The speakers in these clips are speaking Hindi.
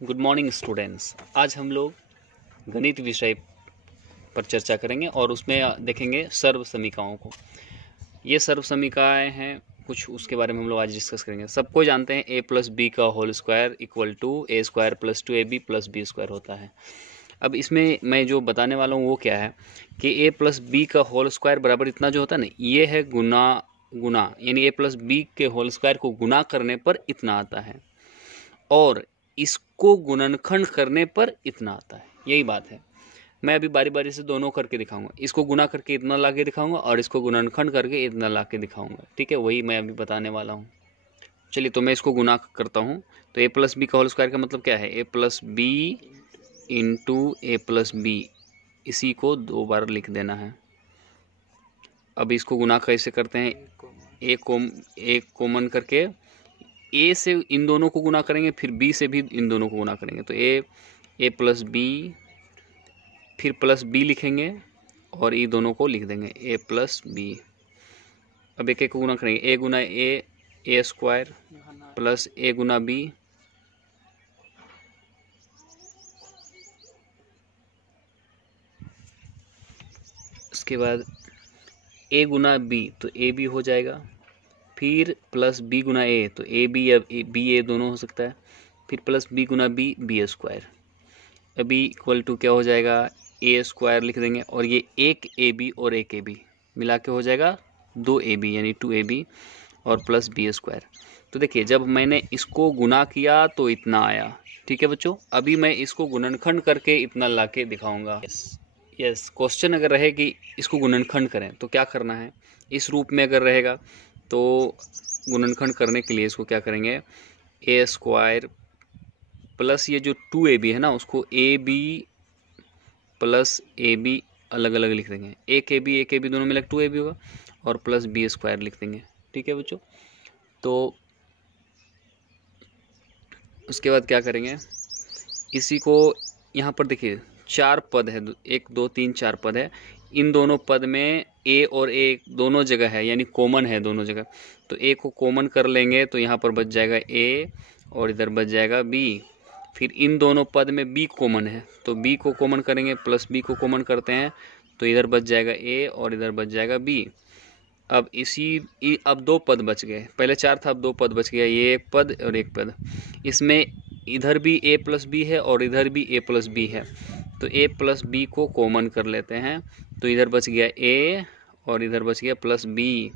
Good morning students. आज हम लोग गणित विषय पर चर्चा करेंगे और उसमें देखेंगे सर्व समीकरणों को। ये सर्व समीकरण हैं कुछ, उसके बारे में हम लोग आज डिस्कस करेंगे। सबको जानते हैं a प्लस बी का whole square equal to A square plus 2ab plus B square होता है। अब इसमें मैं जो बताने वाला हूँ वो क्या है कि a प्लस बी का होल स्क्वायर बराबर इतना जो होता है ना, ये है गुना गुना, यानी a प्लस बी के होल स्क्वायर को गुना करने पर इतना आता है और इसको गुणनखंड करने पर इतना आता है। यही बात है। मैं अभी बारी बारी से दोनों करके दिखाऊंगा। इसको गुना करके इतना ला के दिखाऊंगा और इसको गुणनखंड करके इतना ला के दिखाऊंगा। ठीक है, वही मैं अभी बताने वाला हूँ। चलिए, तो मैं इसको गुना करता हूँ। तो ए प्लस बी का होल स्क्वायर का मतलब क्या है? A plus B into A plus B, इसी को 2 बार लिख देना है। अब इसको गुना कैसे करते हैं? एक कॉमन करके ए से इन दोनों को गुना करेंगे, फिर बी से भी इन दोनों को गुना करेंगे। तो ए प्लस बी, फिर प्लस बी लिखेंगे और ये दोनों को लिख देंगे ए प्लस बी। अब एक एक को गुना करेंगे। ए गुना A square plus A Guna B उसके बाद ए गुना बी, तो ए बी हो जाएगा। फिर प्लस बी गुना ए, तो ए बी या बी ए दोनों हो सकता है। फिर प्लस बी गुना बी, बी स्क्वायर। अभी इक्वल टू क्या हो जाएगा? ए स्क्वायर लिख देंगे और ये एक ए बी और एक ए बी मिला के हो जाएगा 2ab यानी 2ab और प्लस बी स्क्वायर। तो देखिए, जब मैंने इसको गुना किया तो इतना आया। ठीक है बच्चों, अभी मैं इसको गुणनखंड करके इतना ला के दिखाऊंगा। यस, क्वेश्चन अगर रहे कि इसको गुणनखंड करें तो क्या करना है, इस रूप में अगर रहेगा तो गुणनखंड करने के लिए इसको क्या करेंगे? ए स्क्वायर प्लस ये जो 2ab है ना, उसको A B plus A B अलग अलग लिख देंगे। एक ए बी दोनों मिलकर 2ab होगा और प्लस बी स्क्वायर लिख देंगे। ठीक है बच्चों, तो उसके बाद क्या करेंगे? इसी को यहाँ पर देखिए 4 पद है, 1 2 3 4 पद है। इन दोनों पद में ए और ए दोनों जगह है, यानी कॉमन है दोनों जगह। तो ए को कॉमन कर लेंगे तो यहाँ पर बच जाएगा ए और इधर बच जाएगा बी। फिर इन दोनों पद में बी कॉमन है तो बी को कॉमन करेंगे, प्लस बी को कॉमन करते हैं तो इधर बच जाएगा ए और इधर बच जाएगा बी। अब अब 2 पद बच गए। पहले 4 था, अब 2 पद बच गया, ये एक पद और एक पद। इसमें इधर भी ए प्लस बी है और इधर भी ए प्लस बी है, तो ए प्लस बी को कॉमन कर लेते हैं तो इधर बच गया ए और इधर बच गया प्लस बी।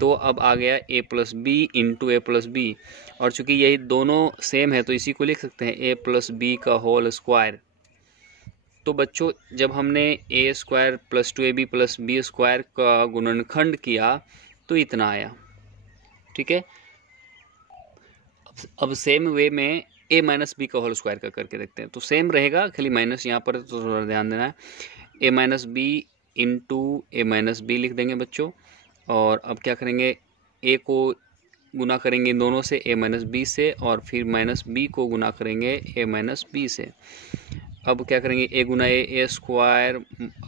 तो अब आ गया ए प्लस बी इंटू ए प्लस बी, और चूंकि यही दोनों सेम है तो इसी को लिख सकते हैं ए प्लस बी का होल स्क्वायर। तो बच्चों, जब हमने a square plus 2ab plus B square का गुणनखंड किया तो इतना आया। ठीक है, अब सेम वे में ए माइनस बी का होल स्क्वायर का करके देखते हैं। तो सेम रहेगा, खाली माइनस यहाँ पर तो थोड़ा ध्यान देना है। A minus B into A minus B लिख देंगे बच्चों। और अब क्या करेंगे? ए को गुना करेंगे इन दोनों से, ए माइनस बी से, और फिर माइनस बी को गुना करेंगे ए माइनस बी से। अब क्या करेंगे? ए गुना ए स्क्वायर,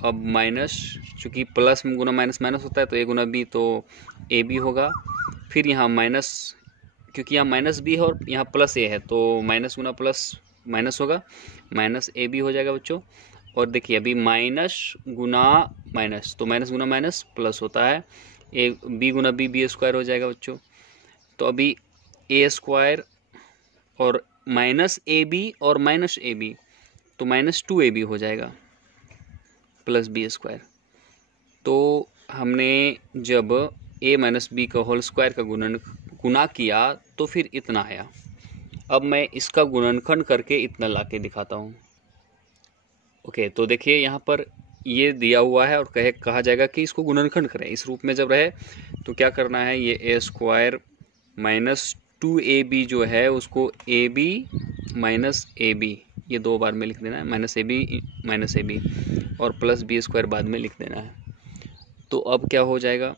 अब माइनस, चूँकि प्लस में गुना माइनस माइनस होता है तो ए गुना बी तो ए बी होगा। फिर यहाँ माइनस, क्योंकि यहाँ माइनस बी है और यहाँ प्लस ए है तो माइनस गुना प्लस माइनस होगा, माइनस ए बी हो जाएगा बच्चों। और देखिए, अभी माइनस गुना माइनस, तो माइनस गुना माइनस प्लस होता है, ए बी गुना बी, बी स्क्वायर हो जाएगा बच्चों। तो अभी ए स्क्वायर और माइनस ए बी और माइनस ए बी, तो माइनस 2ab हो जाएगा प्लस बी स्क्वायर। तो हमने जब ए माइनस बी का होल स्क्वायर का गुना किया तो फिर इतना आया। अब मैं इसका गुणनखंड करके इतना ला के दिखाता हूँ। ओके, तो देखिए यहाँ पर ये दिया हुआ है और कहा जाएगा कि इसको गुणनखंड करें। इस रूप में जब रहे तो क्या करना है? ये ए स्क्वायर माइनस 2ab जो है उसको A B minus A B, ये 2 बार में लिख देना है, माइनस ए बी और प्लस बी स्क्वायर बाद में लिख देना है। तो अब क्या हो जाएगा?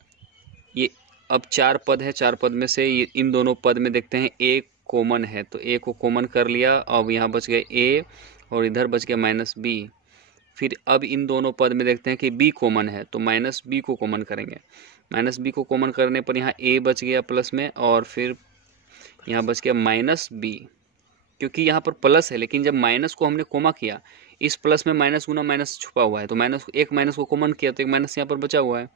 ये अब 4 पद है, 4 पद में से ये इन दोनों पद में देखते हैं ए कॉमन है तो ए को कॉमन कर लिया। अब यहाँ बच गए ए और इधर बच गया माइनस बी। फिर अब इन दोनों पद में देखते हैं कि बी कॉमन है तो माइनस बी को कॉमन करेंगे। माइनस बी को कॉमन करने पर यहाँ ए बच गया प्लस में और फिर यहाँ बच गया माइनस बी। क्योंकि यहाँ पर प्लस है, लेकिन जब माइनस को हमने कोमा किया, इस प्लस में माइनस गुना माइनस छुपा हुआ है, तो माइनस को कॉमन किया तो एक माइनस यहाँ पर बचा हुआ है।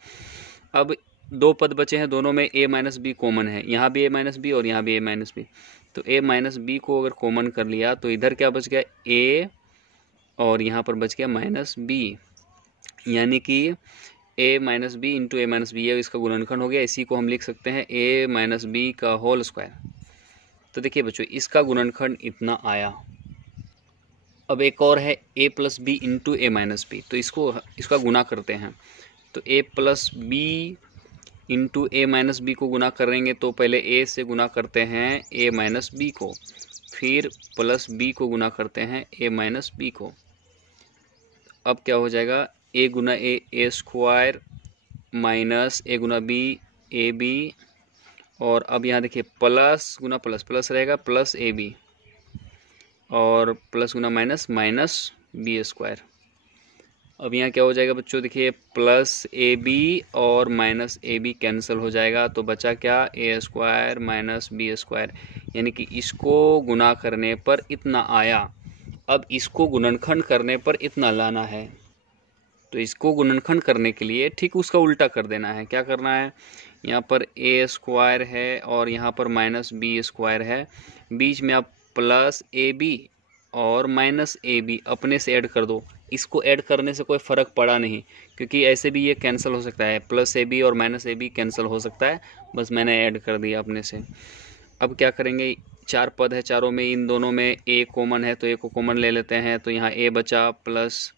अब दो पद बचे हैं, दोनों में a माइनस बी कॉमन है, यहाँ भी a माइनस बी और यहाँ भी a माइनस बी। तो a माइनस बी को अगर कॉमन कर लिया तो इधर क्या बच गया, a और यहाँ पर बच गया माइनस बी, यानी कि a minus B into A minus B, ये इसका गुणनखंड हो गया। इसी को हम लिख सकते हैं a माइनस बी का होल स्क्वायर। तो देखिए बच्चों, इसका गुणनखंड इतना आया। अब एक और है a plus B into A minus B, तो इसका गुना करते हैं। तो a plus B into A minus B को गुना करेंगे तो पहले a से गुना करते हैं a माइनस बी को, फिर प्लस b को गुना करते हैं a माइनस बी को। अब क्या हो जाएगा, a गुना ए स्क्वायर माइनस a गुना बी ए बी, और अब यहाँ देखिए प्लस गुना प्लस प्लस रहेगा प्लस ए बी, और प्लस गुना माइनस माइनस बी स्क्वायर। अब यहाँ क्या हो जाएगा बच्चों, देखिए प्लस ए बी और माइनस ए बी कैंसिल हो जाएगा, तो बचा क्या, A square minus B square, यानी कि इसको गुना करने पर इतना आया। अब इसको गुणनखंड करने पर इतना लाना है, तो इसको गुणनखंड करने के लिए ठीक उसका उल्टा कर देना है। क्या करना है, यहाँ पर ए स्क्वायर है और यहाँ पर माइनस बी स्क्वायर है, बीच में आप प्लस ए बी और माइनस ए बी अपने से ऐड कर दो। इसको ऐड करने से कोई फ़र्क पड़ा नहीं, क्योंकि ऐसे भी ये कैंसिल हो सकता है, प्लस ए बी और माइनस ए बी कैंसिल हो सकता है, बस मैंने ऐड कर दिया अपने से। अब क्या करेंगे, चार पद है, चारों में इन दोनों में ए कॉमन है, तो ए को कॉमन ले लेते हैं, तो यहाँ ए बचा प्लस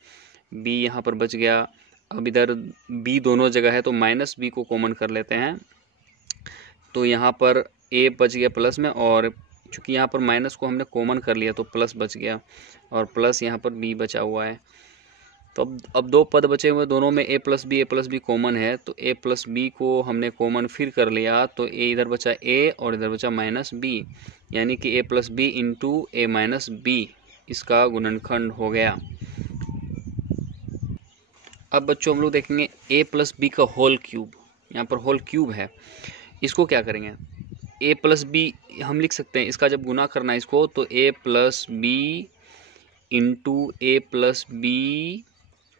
बी यहाँ पर बच गया। अब इधर बी दोनों जगह है तो माइनस बी को कॉमन कर लेते हैं, तो यहाँ पर ए बच गया प्लस में, और चूँकि यहाँ पर माइनस को हमने कॉमन कर लिया तो प्लस बच गया, और प्लस यहाँ पर बी बचा हुआ है। तो अब दो पद बचे हुए, दोनों में ए प्लस बी कॉमन है, तो ए प्लस बी को हमने कॉमन फिर कर लिया, तो ए इधर बचा ए और इधर बचा माइनस बी, यानी कि ए plus B into A minus B, इसका गुणनखंड हो गया। अब बच्चों हम लोग देखेंगे a प्लस बी का होल क्यूब, यहाँ पर होल क्यूब है, इसको क्या करेंगे, a प्लस बी हम लिख सकते हैं, इसका जब गुना करना है इसको, तो a plus B into A plus B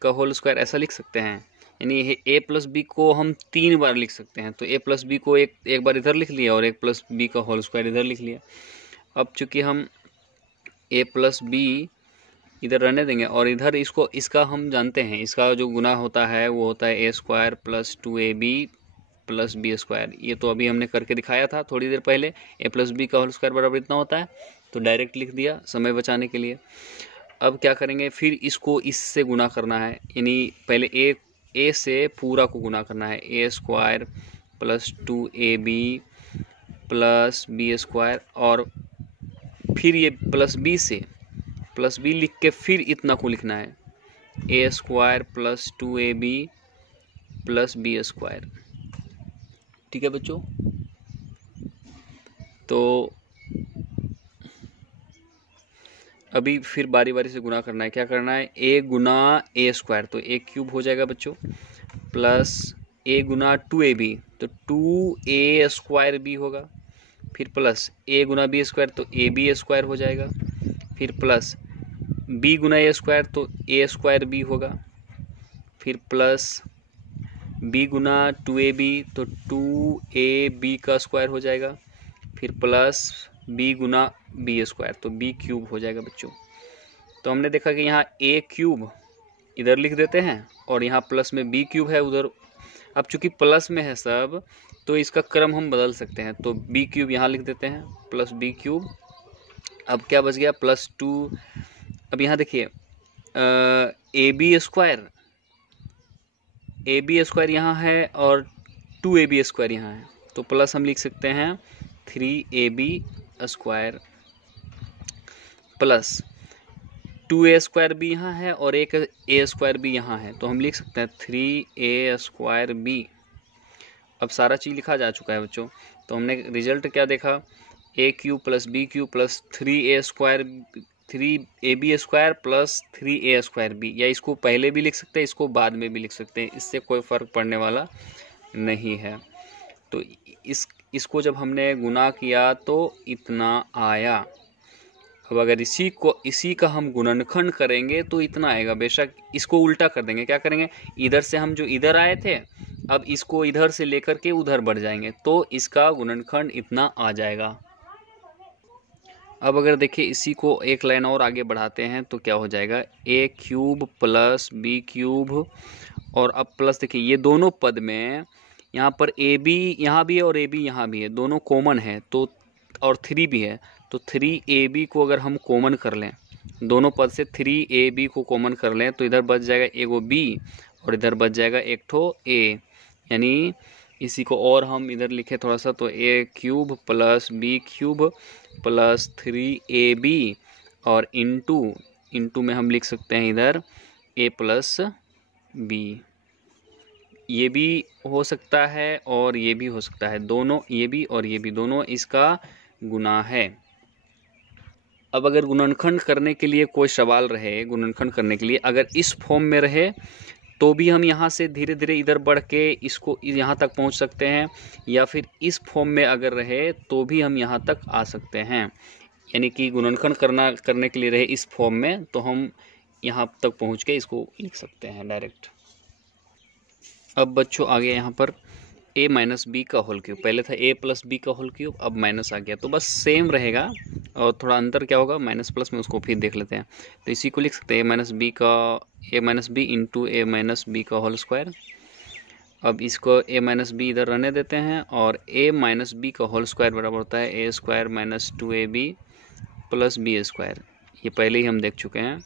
का होल स्क्वायर ऐसा लिख सकते हैं। यानी ये a प्लस बी को हम 3 बार लिख सकते हैं, तो a प्लस बी को एक बार इधर लिख लिया और एक प्लस बी का होल स्क्वायर इधर लिख लिया। अब चूँकि हम a प्लस बी इधर रहने देंगे और इधर इसका हम जानते हैं, इसका जो गुना होता है वो होता है a square plus 2ab plus B square. ये तो अभी हमने करके दिखाया था थोड़ी देर पहले, ए प्लस बी का होल स्क्वायर बराबर इतना होता है, तो डायरेक्ट लिख दिया समय बचाने के लिए। अब क्या करेंगे, फिर इसको इससे गुना करना है, यानी पहले ए से पूरा को गुना करना है, a square plus 2ab plus B square, और फिर ये प्लस बी लिख के फिर इतना को लिखना है, a square plus 2ab plus B square. ठीक है बच्चों, तो अभी फिर बारी बारी से गुना करना है। क्या करना है, ए गुना ए स्क्वायर, तो ए क्यूब हो जाएगा बच्चों, प्लस ए गुना 2ab, तो 2a स्क्वायर बी होगा, फिर प्लस ए गुना बी स्क्वायर, तो ए बी स्क्वायर हो जाएगा, फिर plus B Guna A square, तो ए स्क्वायर बी होगा, फिर प्लस बी गुना 2ab, तो 2ab का स्क्वायर हो जाएगा, फिर प्लस बी गुना बी स्क्वायर, तो बी क्यूब हो जाएगा बच्चों। तो हमने देखा कि यहाँ ए क्यूब इधर लिख देते हैं और यहाँ प्लस में बी क्यूब है उधर। अब चूंकि प्लस में है सब, तो इसका क्रम हम बदल सकते हैं, तो बी क्यूब यहाँ लिख देते हैं प्लस बी क्यूब। अब क्या बच गया, प्लस 2। अब यहाँ देखिए ए बी स्क्वायर यहाँ है और 2ab स्क्वायर यहाँ है, तो प्लस हम लिख सकते हैं 3ab square, plus 2a square भी यहाँ है और एक a स्क्वायर भी यहाँ है, तो हम लिख सकते हैं 3a स्क्वायर बी। अब सारा चीज़ लिखा जा चुका है बच्चों, तो हमने रिजल्ट क्या देखा, a cube plus B cube plus 3ab square plus 3a square B, या इसको पहले भी लिख सकते हैं, इसको बाद में भी लिख सकते हैं, इससे कोई फ़र्क पड़ने वाला नहीं है। तो इसको जब हमने गुना किया तो इतना आया। अब अगर इसी का हम गुणनखंड करेंगे तो इतना आएगा। बेशक इसको उल्टा कर देंगे, क्या करेंगे, इधर से हम जो इधर आए थे अब इसको इधर से लेकर के उधर बढ़ जाएंगे तो इसका गुणनखंड इतना आ जाएगा। अब अगर देखिए इसी को एक लाइन और आगे बढ़ाते हैं तो क्या हो जाएगा, ए क्यूब प्लस बी क्यूब, और अब प्लस देखिए ये दोनों पद में यहाँ पर ए बी यहाँ भी है और ए बी यहाँ भी है, दोनों कॉमन है तो, और 3 भी है तो 3ab को अगर हम कॉमन कर लें, दोनों पद से 3ab को कॉमन कर लें तो इधर बच जाएगा एगो b और इधर बच जाएगा एक ठो a, यानी इसी को और हम इधर लिखे थोड़ा सा तो a cube plus b cube plus 3ab और इंटू में हम लिख सकते हैं इधर a प्लस b। ये भी हो सकता है और ये भी हो सकता है, दोनों ये भी और ये भी दोनों इसका गुना है। अब अगर गुणनखंड करने के लिए कोई सवाल रहे, गुणनखंड करने के लिए अगर इस फॉर्म में रहे तो भी हम यहाँ से धीरे धीरे इधर बढ़ के इसको यहाँ तक पहुँच सकते हैं, या फिर इस फॉर्म में अगर रहे तो भी हम यहाँ तक आ सकते हैं। यानी कि गुणनखंड करने के लिए रहे इस फॉर्म में तो हम यहाँ तक पहुँच के इसको लिख सकते हैं डायरेक्ट। अब बच्चों आ गया यहाँ पर a माइनस बी का होल क्यूब, पहले था a प्लस बी का होल क्यूब, अब माइनस आ गया तो बस सेम रहेगा और थोड़ा अंतर क्या होगा माइनस प्लस में, उसको फिर देख लेते हैं। तो इसी को लिख सकते हैं a minus B into a minus B का होल स्क्वायर। अब इसको a माइनस बी इधर रहने देते हैं और a माइनस बी का होल स्क्वायर बराबर होता है a square minus 2ab plus B square, ये पहले ही हम देख चुके हैं।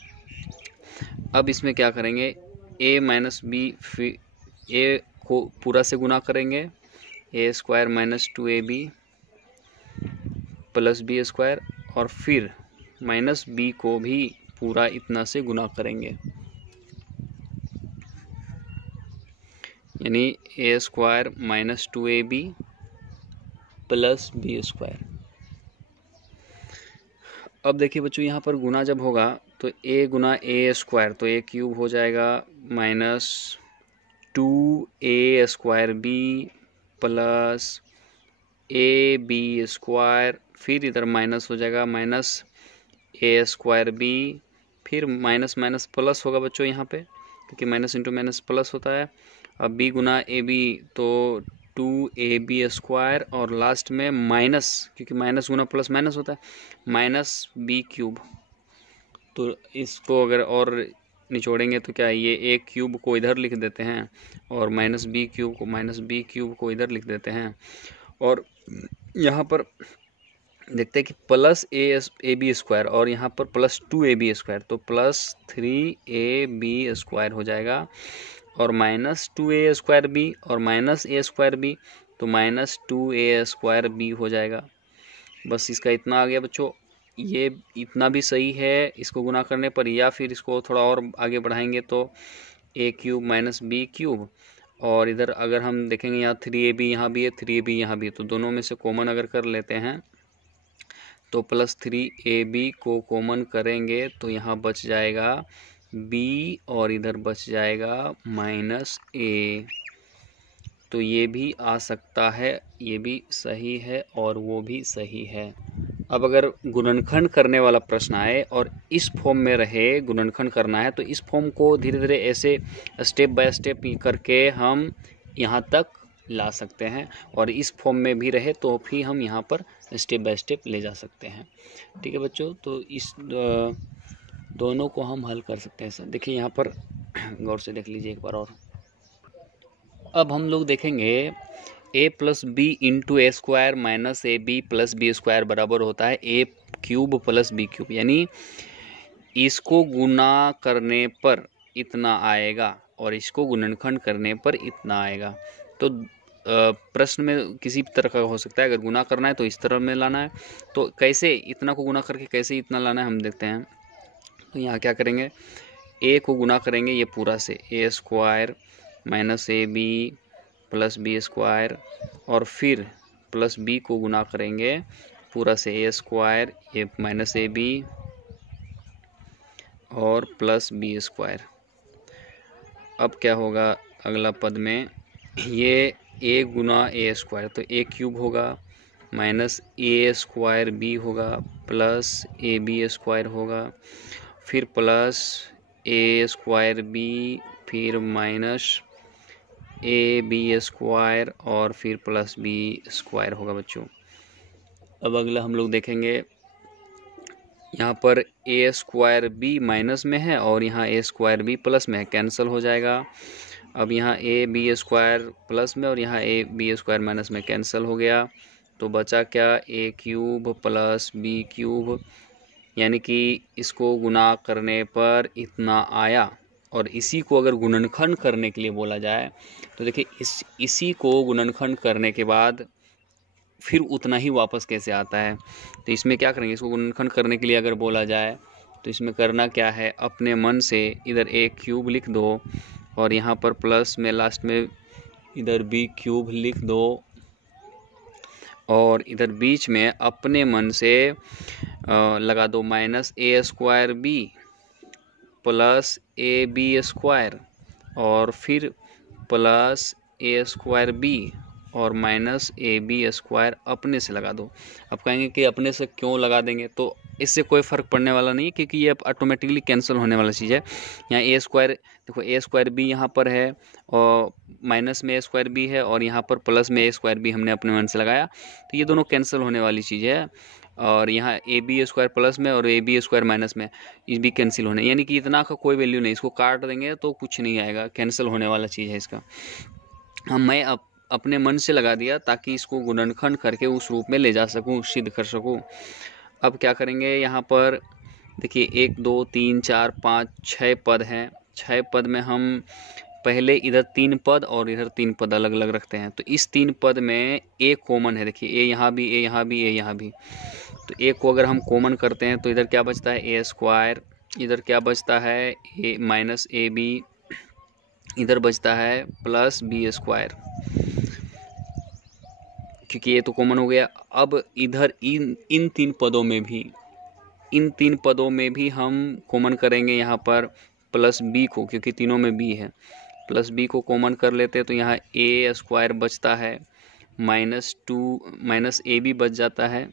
अब इसमें क्या करेंगे, a माइनस बी फिर a को पूरा से गुना करेंगे, a square minus 2ab plus B square, और फिर माइनस b को भी पूरा इतना से गुना करेंगे, यानी a square minus 2ab plus B square. अब देखिए बच्चों यहाँ पर गुना जब होगा तो a गुना a स्क्वायर तो a क्यूब हो जाएगा minus 2a square B plus A B square, फिर इधर माइनस हो जाएगा माइनस ए स्क्वायर बी, फिर माइनस माइनस प्लस होगा बच्चों यहाँ पे क्योंकि माइनस इंटू माइनस प्लस होता है। अब b गुना ए बी तो 2ab स्क्वायर और लास्ट में माइनस, क्योंकि माइनस गुना प्लस माइनस होता है, माइनस बी क्यूब। तो इसको अगर और निचोड़ेंगे तो क्या ये ए क्यूब को इधर लिख देते हैं और माइनस बी क्यूब को इधर लिख देते हैं, और यहाँ पर देखते हैं कि प्लस ए बी स्क्वायर और यहाँ पर प्लस 2ab स्क्वायर तो प्लस 3ab स्क्वायर हो जाएगा, और माइनस 2a स्क्वायर बी और माइनस ए स्क्वायर बी तो माइनस 2a स्क्वायर बी हो जाएगा। बस इसका इतना आ गया बच्चों, ये इतना भी सही है इसको गुना करने पर, या फिर इसको थोड़ा और आगे बढ़ाएंगे तो a cube minus B cube, और इधर अगर हम देखेंगे यहाँ 3ab यहाँ भी है 3ab यहाँ भी है तो दोनों में से कॉमन अगर कर लेते हैं तो प्लस 3ab को कॉमन करेंगे तो यहाँ बच जाएगा b और इधर बच जाएगा माइनस a। तो ये भी आ सकता है, ये भी सही है और वो भी सही है। अब अगर गुणनखंड करने वाला प्रश्न आए और इस फॉर्म में रहे, गुणनखंड करना है तो इस फॉर्म को धीरे धीरे ऐसे स्टेप बाय स्टेप करके हम यहाँ तक ला सकते हैं, और इस फॉर्म में भी रहे तो भी हम यहाँ पर स्टेप बाय स्टेप ले जा सकते हैं। ठीक है बच्चों, तो इस दोनों को हम हल कर सकते हैं। सर देखिए यहाँ पर गौर से देख लीजिए एक बार और। अब हम लोग देखेंगे a plus B into A square minus A B plus B square बराबर होता है a cube plus B cube, यानी इसको गुना करने पर इतना आएगा और इसको गुणनखंड करने पर इतना आएगा। तो प्रश्न में किसी भी तरह का हो सकता है, अगर गुना करना है तो इस तरह में लाना है, तो कैसे इतना को गुना करके कैसे इतना लाना है हम देखते हैं। तो यहाँ क्या करेंगे, a को गुना करेंगे ये पूरा से a square minus A B plus B square, और फिर प्लस b को गुना करेंगे पूरा से a स्क्वायर ये माइनस ए बी और प्लस बी स्क्वायर। अब क्या होगा अगला पद में, ये a गुना ए स्क्वायर तो a क्यूब होगा माइनस ए स्क्वायर बी होगा प्लस ए बी स्क्वायर होगा, फिर प्लस ए स्क्वायर बी, फिर माइनस ए बी स्क्वायर और फिर प्लस बी स्क्वायर होगा बच्चों। अब अगला हम लोग देखेंगे, यहाँ पर ए स्क्वायर बी माइनस में है और यहाँ ए स्क्वायर बी प्लस में है, कैंसिल हो जाएगा। अब यहाँ ए बी स्क्वायर प्लस में और यहाँ ए बी स्क्वायर माइनस में, कैंसिल हो गया। तो बचा क्या, ए क्यूब प्लस बी क्यूब, यानी कि इसको गुना करने पर इतना आया। और इसी को अगर गुणनखंड करने के लिए बोला जाए तो देखिए इसी को गुणनखंड करने के बाद फिर उतना ही वापस कैसे आता है। तो इसमें क्या करेंगे, इसको गुणनखंड करने के लिए अगर बोला जाए तो इसमें करना क्या है, अपने मन से इधर ए क्यूब लिख दो और यहाँ पर प्लस में लास्ट में इधर बी क्यूब लिख दो और इधर बीच में अपने मन से लगा दो minus A square B plus A B square और फिर प्लस ए स्क्वायर बी और माइनस ए बी स्क्वायर अपने से लगा दो। अब कहेंगे कि अपने से क्यों लगा देंगे, तो इससे कोई फ़र्क पड़ने वाला नहीं, क्योंकि ये ऑटोमेटिकली कैंसिल होने वाला चीज़ है। यहाँ ए स्क्वायर, देखो ए स्क्वायर बी यहाँ पर है और माइनस में ए स्क्वायर बी है और यहाँ पर प्लस में ए स्क्वायर बी हमने अपने मन से लगाया, तो ये दोनों कैंसिल होने वाली चीज़ है। और यहाँ ए बी स्क्वायर प्लस में और ए बी स्क्वायर माइनस में, ये भी कैंसिल होने, यानी कि इतना का कोई वैल्यू नहीं, इसको काट देंगे तो कुछ नहीं आएगा, कैंसिल होने वाला चीज़ है इसका। मैं अपने मन से लगा दिया ताकि इसको गुणनखंड करके उस रूप में ले जा सकूं, सिद्ध कर सकूं। अब क्या करेंगे, यहाँ पर देखिए 1 2 3 4 5 6 पद हैं। 6 पद में हम पहले इधर 3 पद और इधर 3 पद अलग अलग रखते हैं। तो इस 3 पद में ए कॉमन है, देखिए ए यहाँ भी, ए यहाँ भी, ए यहाँ भी। तो ए को अगर हम कॉमन करते हैं तो इधर क्या बचता है, ए स्क्वायर, इधर क्या बचता है, ए माइनस ए बी, इधर बचता है प्लस बी स्क्वायर, क्योंकि ये तो कॉमन हो गया। अब इधर इन 3 पदों में भी, इन 3 पदों में भी हम कॉमन करेंगे यहाँ पर प्लस बी को, क्योंकि तीनों में बी है, प्लस बी को कॉमन कर लेते हैं तो यहाँ ए स्क्वायर बचता है, माइनस ए बी बच जाता है,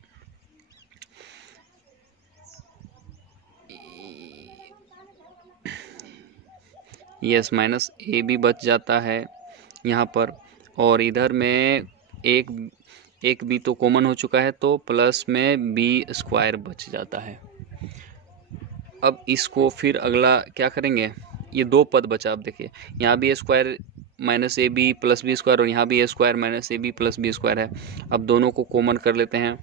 यस माइनस ए बी बच जाता है यहाँ पर। और इधर में एक बी तो कॉमन हो चुका है तो प्लस में बी स्क्वायर बच जाता है। अब इसको फिर अगला क्या करेंगे, ये 2 पद बचा। अब देखिए यहाँ भी a square minus A B plus B square और यहाँ भी a square minus A B plus B square है। अब दोनों को कॉमन कर लेते हैं,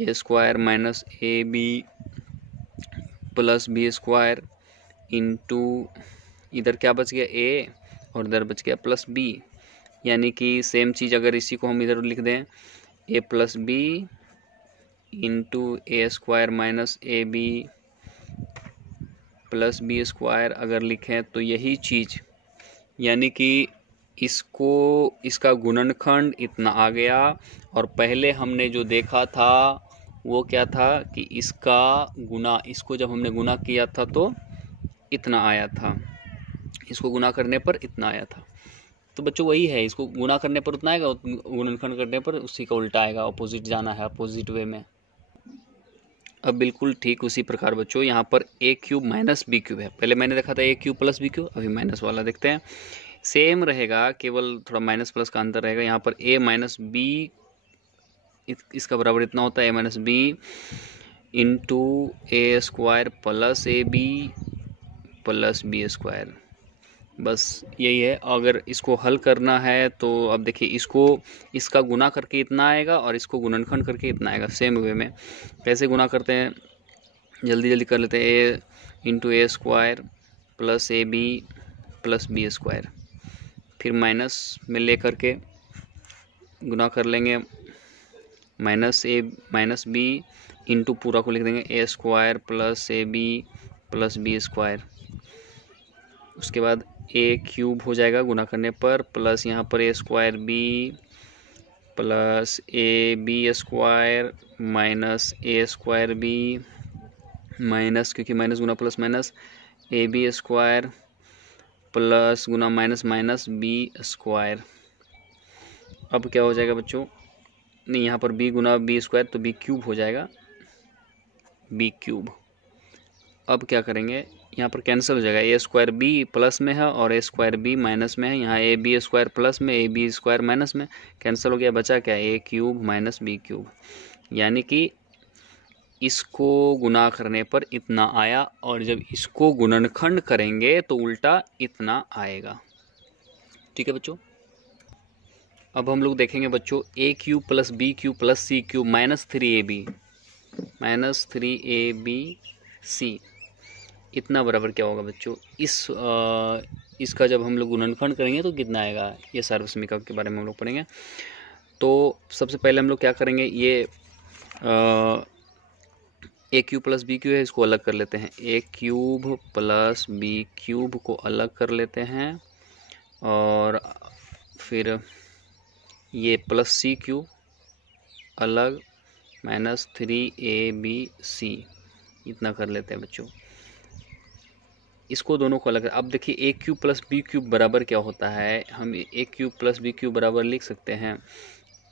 a square minus A B plus B square into इधर क्या बच गया, ए और इधर बच गया प्लस बी, यानी कि सेम चीज़ अगर इसी को हम इधर लिख दें, a plus B into A square minus A B plus B square अगर लिखें तो यही चीज़, यानी कि इसका गुणनखंड इतना आ गया। और पहले हमने जो देखा था वो क्या था कि इसका गुना, इसको जब हमने गुना किया था तो इतना आया था, इसको गुना करने पर इतना आया था। तो बच्चों वही है, इसको गुना करने पर उतना आएगा, गुणनखंड करने पर उसी का उल्टा आएगा, अपोजिट जाना है, अपोजिट वे में। अब बिल्कुल ठीक उसी प्रकार बच्चों यहाँ पर ए क्यूब माइनस बी क्यूब है, पहले मैंने देखा था ए क्यूब प्लस बी क्यूब, अभी माइनस वाला देखते हैं। सेम रहेगा, केवल थोड़ा माइनस प्लस का अंतर रहेगा। यहाँ पर ए माइनस बी इसका बराबर इतना होता है, a minus B into A square plus A B plus B square, बस यही है। अगर इसको हल करना है तो अब देखिए इसका गुना करके इतना आएगा और इसको गुणनखंड करके इतना आएगा, सेम वे में। कैसे गुना करते हैं, जल्दी जल्दी कर लेते हैं, a into A square plus A B plus B square, फिर माइनस में ले करके गुना कर लेंगे, माइनस बी इंटू पूरा को लिख देंगे a square plus A B plus B square, उसके बाद ए क्यूब हो जाएगा गुना करने पर, प्लस यहाँ पर a square B plus A B square minus A square b minus, क्योंकि माइनस गुना plus minus, A B square plus गुना माइनस माइनस बी स्क्वायर। अब क्या हो जाएगा बच्चों, नहीं, यहाँ पर b गुना बी स्क्वायर तो b क्यूब हो जाएगा, b क्यूब। अब क्या करेंगे, यहाँ पर कैंसिल हो जाएगा, ए स्क्वायर बी प्लस में है और ए स्क्वायर बी माइनस में है, यहाँ ए बी स्क्वायर प्लस में, ए बी स्क्वायर माइनस में, कैंसिल हो गया, बचा क्या, ए क्यूब माइनस बी क्यूब। यानी कि इसको गुना करने पर इतना आया और जब इसको गुणनखंड करेंगे तो उल्टा इतना आएगा। ठीक है बच्चों। अब हम लोग देखेंगे बच्चों, a cube plus B cube plus c cube minus 3ab c इतना बराबर क्या होगा बच्चों। इसका जब हम लोग गुणनखंड करेंगे तो कितना आएगा, ये सार्वसमीका के बारे में हम लोग पढ़ेंगे। तो सबसे पहले हम लोग क्या करेंगे, ये ए क्यूब प्लस बी क्यूब है, इसको अलग कर लेते हैं, ए क्यूब प्लस बी क्यूब को अलग कर लेते हैं, और फिर ये प्लस सी क्यूब अलग, माइनस 3ab इतना कर लेते हैं बच्चों। इसको दोनों को अलग, अब देखिए ए क्यूब प्लस बी क्यूब बराबर क्या होता है, हम ए क्यूब प्लस बी क्यूब बराबर लिख सकते हैं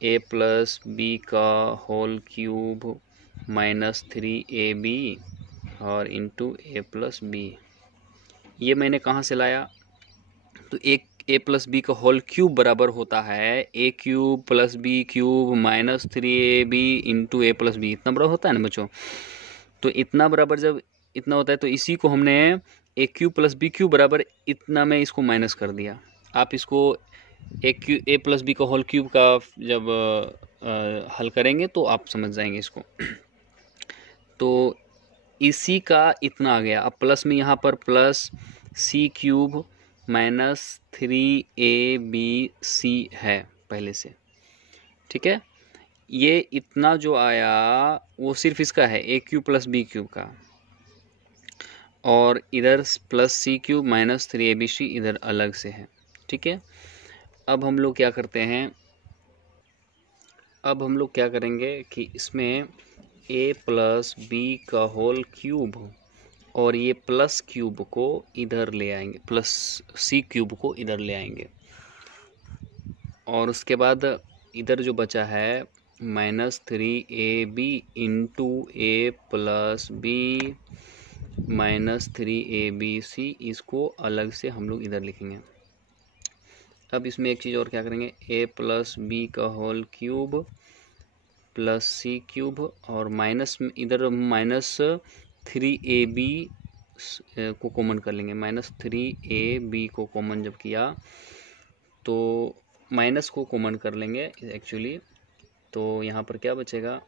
ए प्लस बी का होल क्यूब माइनस 3ab और इंटू ए प्लस बी। ये मैंने कहाँ से लाया, तो एक ए प्लस बी का होल क्यूब बराबर होता है a cube plus B cube minus 3ab into A plus b, इतना बराबर होता है ना बच्चों। तो इतना बराबर जब इतना होता है तो इसी को हमने ए क्यूब प्लस बी क्यूब बराबर इतना में इसको माइनस कर दिया। आप इसको ए प्लस बी का होल क्यूब का जब हल करेंगे तो आप समझ जाएंगे इसको। तो इसी का इतना आ गया, अब प्लस में यहाँ पर plus c cube minus 3ab है पहले से। ठीक है, ये इतना जो आया वो सिर्फ इसका है, a cube plus B cube का, और इधर plus c cube minus 3abc इधर अलग से है। ठीक है, अब हम लोग क्या करते हैं, अब हम लोग क्या करेंगे कि इसमें ए प्लस बी का होल क्यूब और ये प्लस क्यूब को इधर ले आएंगे, प्लस सी क्यूब को इधर ले आएंगे, और उसके बाद इधर जो बचा है माइनस 3ab इंटू ए प्लस बी माइनस 3abc, इसको अलग से हम लोग इधर लिखेंगे। अब इसमें एक चीज़ और क्या करेंगे, ए प्लस बी का whole cube plus c cube और माइनस इधर माइनस 3ab को कॉमन कर लेंगे, माइनस 3ab को कॉमन जब किया तो माइनस को कॉमन कर लेंगे एक्चुअली, तो यहाँ पर क्या बचेगा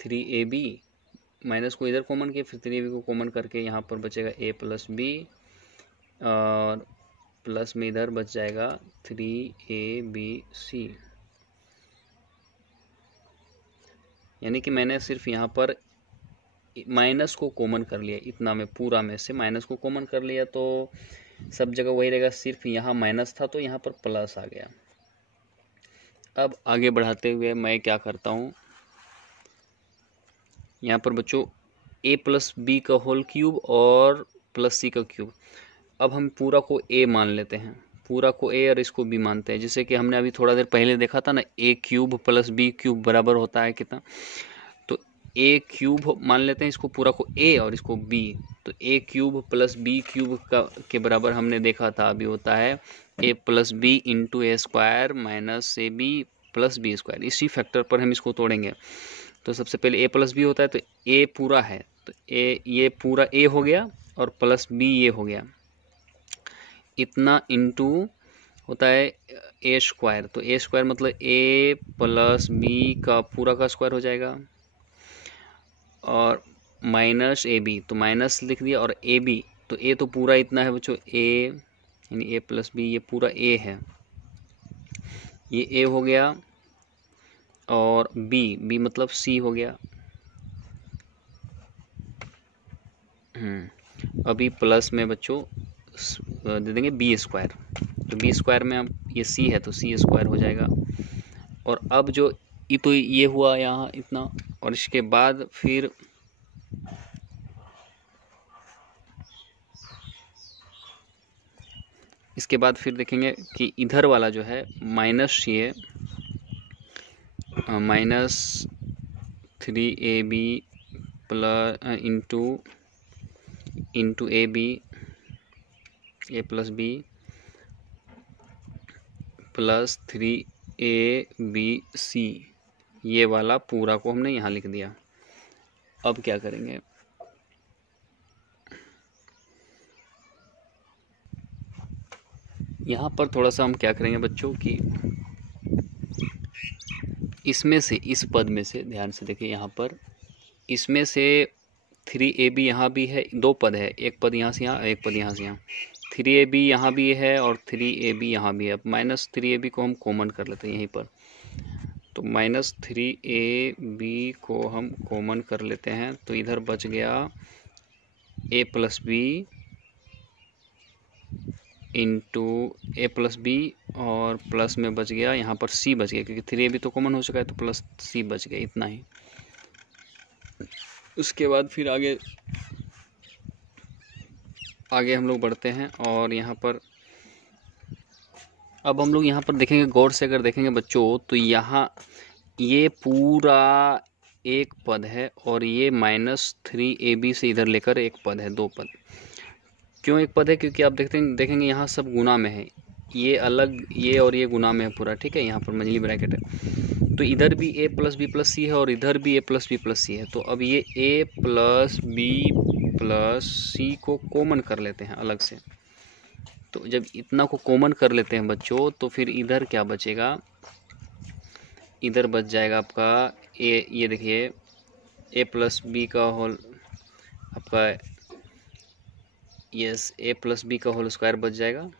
3ab, माइनस को इधर कॉमन किया फिर 3ab को कॉमन करके यहाँ पर बचेगा a प्लस बी और प्लस में इधर बच जाएगा 3abc। यानी कि मैंने सिर्फ यहाँ पर माइनस को कॉमन कर लिया, इतना में पूरा में से माइनस को कॉमन कर लिया तो सब जगह वही रहेगा, सिर्फ यहाँ माइनस था तो यहाँ पर प्लस आ गया। अब आगे बढ़ाते हुए मैं क्या करता हूँ, यहाँ पर बच्चों ए प्लस बी का होल क्यूब और प्लस सी का क्यूब, अब हम पूरा को ए मान लेते हैं, पूरा को ए और इसको बी मानते हैं, जैसे कि हमने अभी थोड़ा देर पहले देखा था ना, ए क्यूब प्लस बी क्यूब बराबर होता है कितना, तो ए क्यूब मान लेते हैं इसको पूरा को ए और इसको बी, तो A cube plus B cube का के बराबर हमने देखा था अभी होता है A plus B into A square minus A B plus B square. इसी फैक्टर पर हम इसको तोड़ेंगे, तो सबसे पहले ए प्लस बी होता है तो ए पूरा है तो ए ये पूरा ए हो गया और प्लस बी ये हो गया, इतना इंटू होता है ए स्क्वायर, तो ए स्क्वायर मतलब ए प्लस बी का पूरा का स्क्वायर हो जाएगा और माइनस ए बी, तो माइनस लिख दिया, और ए बी तो ए तो पूरा इतना है बच्चों, ए यानी ए प्लस बी ये पूरा ए है, ये ए हो गया, और बी मतलब सी हो गया। अभी प्लस में बच्चों दे देंगे बी स्क्वायर, तो बी स्क्वायर में हम ये सी है तो सी स्क्वायर हो जाएगा, और अब जो तो ये हुआ यहाँ इतना, और इसके बाद फिर देखेंगे कि इधर वाला जो है माइनस ये -3ab प्लस इंटू ए प्लस बी प्लस 3abc, ये वाला पूरा को हमने यहाँ लिख दिया। अब क्या करेंगे, यहाँ पर थोड़ा सा हम क्या करेंगे बच्चों कि इसमें से, इस पद में से ध्यान से देखिए, यहाँ पर इसमें से 3ab यहाँ भी है, दो पद है, एक पद यहाँ से यहाँ, एक पद यहाँ से यहाँ। 3ab यहाँ भी है और 3ab यहाँ भी है। अब -3ab को हम कॉमन कर लेते हैं यहीं पर, तो -3ab को हम कॉमन कर लेते हैं, तो इधर बच गया a plus B into A plus b, और प्लस में बच गया यहाँ पर c बच गया, क्योंकि 3ab तो कॉमन हो चुका है, तो प्लस c बच गया, इतना ही। उसके बाद फिर आगे हम लोग बढ़ते हैं, और यहाँ पर अब हम लोग यहाँ पर देखेंगे, गौर से अगर देखेंगे बच्चों, तो यहाँ ये पूरा एक पद है, और ये -3ab से इधर लेकर एक पद है, दो पद। क्यों एक पद है, क्योंकि आप देखेंगे यहाँ सब गुना में है, ये अलग, ये और ये गुना में है पूरा, ठीक है, यहाँ पर मंझली ब्रैकेट है। तो इधर भी a प्लस बी प्लस सी है, और इधर भी a प्लस बी प्लस सी है। तो अब ये a प्लस बी प्लस सी को कॉमन कर लेते हैं अलग से। तो जब इतना को कॉमन कर लेते हैं बच्चों, तो फिर इधर क्या बचेगा, इधर बच जाएगा आपका a, ये देखिए a प्लस बी का होल आपका, यस, a प्लस बी का होल स्क्वायर बच जाएगा,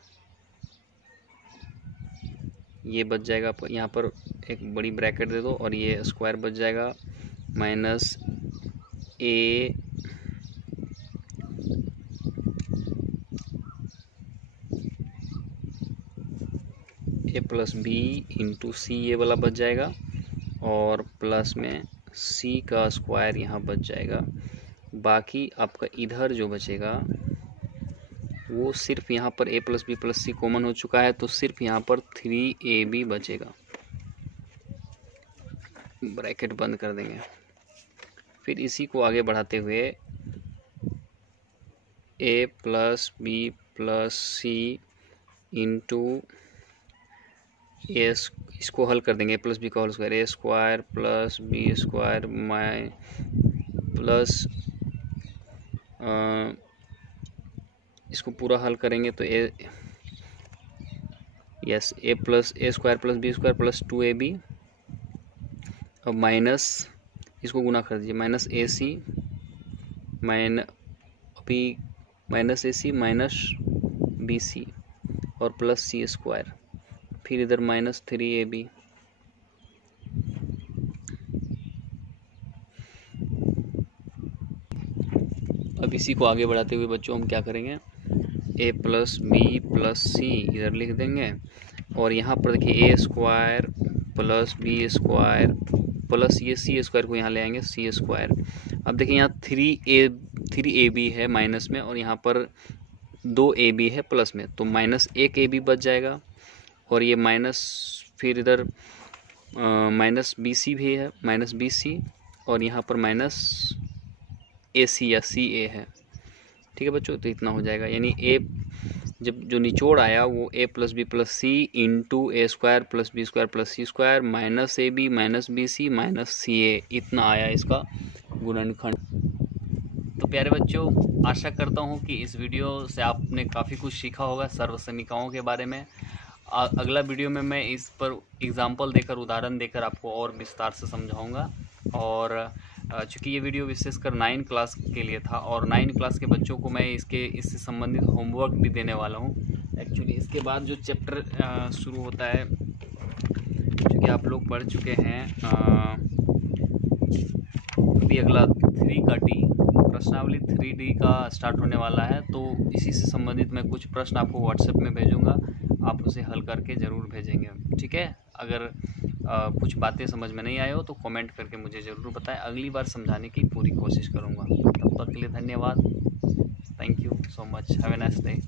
ये बच जाएगा आपका, यहाँ पर एक बड़ी ब्रैकेट दे दो, और ये स्क्वायर बच जाएगा minus a plus B into C, ये वाला बच जाएगा, और प्लस में c का स्क्वायर यहाँ बच जाएगा। बाकी आपका इधर जो बचेगा वो सिर्फ यहाँ पर a plus b plus c common हो चुका है, तो सिर्फ यहाँ पर 3ab बचेगा, ब्रैकेट बंद कर देंगे। फिर इसी को आगे बढ़ाते हुए a plus b plus c into इसको हल कर देंगे, a प्लस बी का whole square, a square plus B square plus इसको पूरा हल करेंगे तो a square plus B square plus 2ab, अब माइनस इसको गुना कर दीजिए, minus ac minus ac minus bc और प्लस c स्क्वायर, फिर इधर -3ab। अब इसी को आगे बढ़ाते हुए बच्चों हम क्या करेंगे, a plus b plus c इधर लिख देंगे, और यहाँ पर देखिए a square plus B square plus ये सी स्क्वायर को यहाँ ले आएंगे सी स्क्वायर। अब देखिए यहाँ 3ab है माइनस में, और यहाँ पर 2ab है प्लस में, तो -1ab बच जाएगा, और ये माइनस फिर इधर -bc भी है, -bc, और यहाँ पर -ac या ca है, ठीक है बच्चों। तो इतना हो जाएगा, यानी a जब जो निचोड़ आया वो a plus b plus c into a square plus B square plus c square -ab -bc -ca, इतना आया इसका गुणनखंड। तो प्यारे बच्चों, आशा करता हूँ कि इस वीडियो से आपने काफ़ी कुछ सीखा होगा सर्वसमीकाओं के बारे में। अगला वीडियो में मैं इस पर एग्जाम्पल देकर, उदाहरण देकर आपको और विस्तार से समझाऊंगा। और चूँकि ये वीडियो विशेषकर 9 क्लास के लिए था, और 9 क्लास के बच्चों को मैं इससे संबंधित होमवर्क भी देने वाला हूँ। एक्चुअली इसके बाद जो चैप्टर शुरू होता है, चूँकि आप लोग पढ़ चुके हैं अभी अगला 3 का डी, प्रश्नावली 3D का स्टार्ट होने वाला है, तो इसी से संबंधित मैं कुछ प्रश्न आपको व्हाट्सएप में भेजूंगा, आप उसे हल करके ज़रूर भेजेंगे, ठीक है। अगर कुछ बातें समझ में नहीं आए हो तो कमेंट करके मुझे ज़रूर बताएं, अगली बार समझाने की पूरी कोशिश करूंगा। तब तक के लिए धन्यवाद, thank you so much, have a nice day.